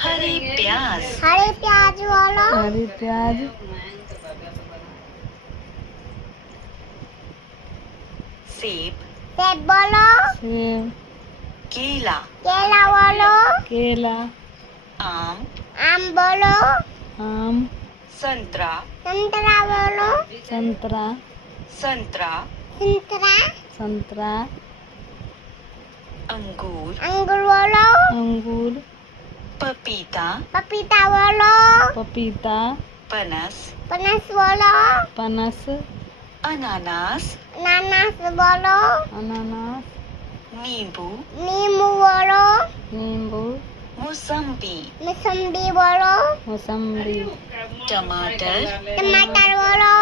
हरे प्याज। हरे प्याज बोलो। हरी प्याज। सेब। सेब बोलो। सेब। केला। केला बोलो। केला। आम। आम बोलो। आम। संतरा। संतरा बोलो। संतरा। संतरा। संतरा। संतरा। अंगूर। अंगूर बोलो। अंगूर। पपीता। पपीता बोलो। पपीता। पनस। पनस बोलो। पनस। अनानास। अनानास बोलो। अनानास। नींबू। नींबू बोलो। नींबू। मौसम्बी। मौसम्बी बोलो। मौसम्बी। टमाटर। टमाटर बोलो।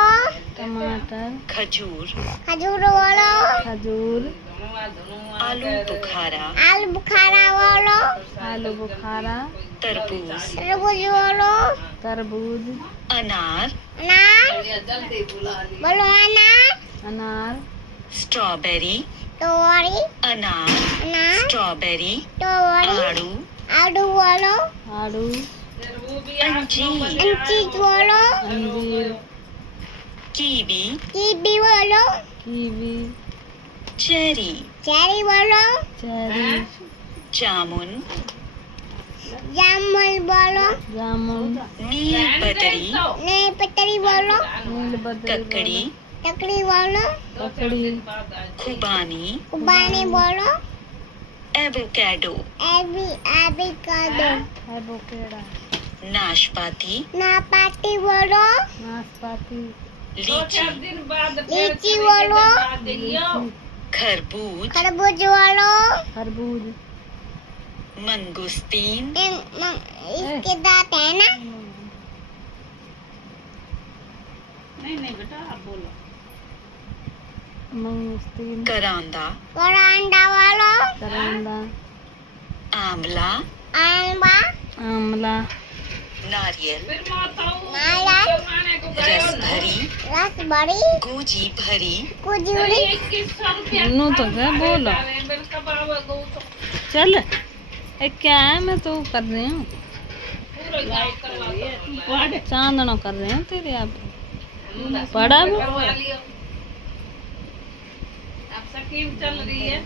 टमाटर। खजूर। खजूर बोलो। खजूर। आलू बुखारा। आलू बुखारा बोलो। आलू बुखारा। तरबूज। तरबूज बोलो। तरबूज। अनार। अनार बोलो। अनार। अनार। स्ट्रॉबेरी। तोरी। अनार। अनार। स्ट्रॉबेरी। तोरी। आड़ू। आड़ू बोलो। आड़ू। अंजीर। अंजीर बोलो। अंजीर। कीवी। कीवी बोलो। कीवी। चेरी। चेरी बोलो। चेरी। जामुन। जामुन बोलो। जामुन। नील बदरी। नहीं पतरी बोलो। नील बदरी। ककड़ी। तकड़ी बोलो। ककड़ी। खुबानी। कुबानी बोलो। एवोकाडो। एविकाडो। एवोकेडो। नाशपाती। नापाती बोलो। नाशपाती। लीची। लीची बोलो। लीची। खरबूज। खरबूज बोलो। खरबूज। मंगूस्तीन। इसके दांत है ना। नहीं बेटा आप बोलो। मंगूस्तीन। करांदा। कोरांडा बोलो। करंदा। आंवला। आंबा। आमला। नारियल। नारियल। रसभरी। रसभरी। गोजी भरी। कुजूरी। नू तो क्या बोलो। चल क्या है मैं तो कर रही हूँ। चांदना कर रहे हैं तेरे आप पढ़ा भी। अब स्कीम चल रही है।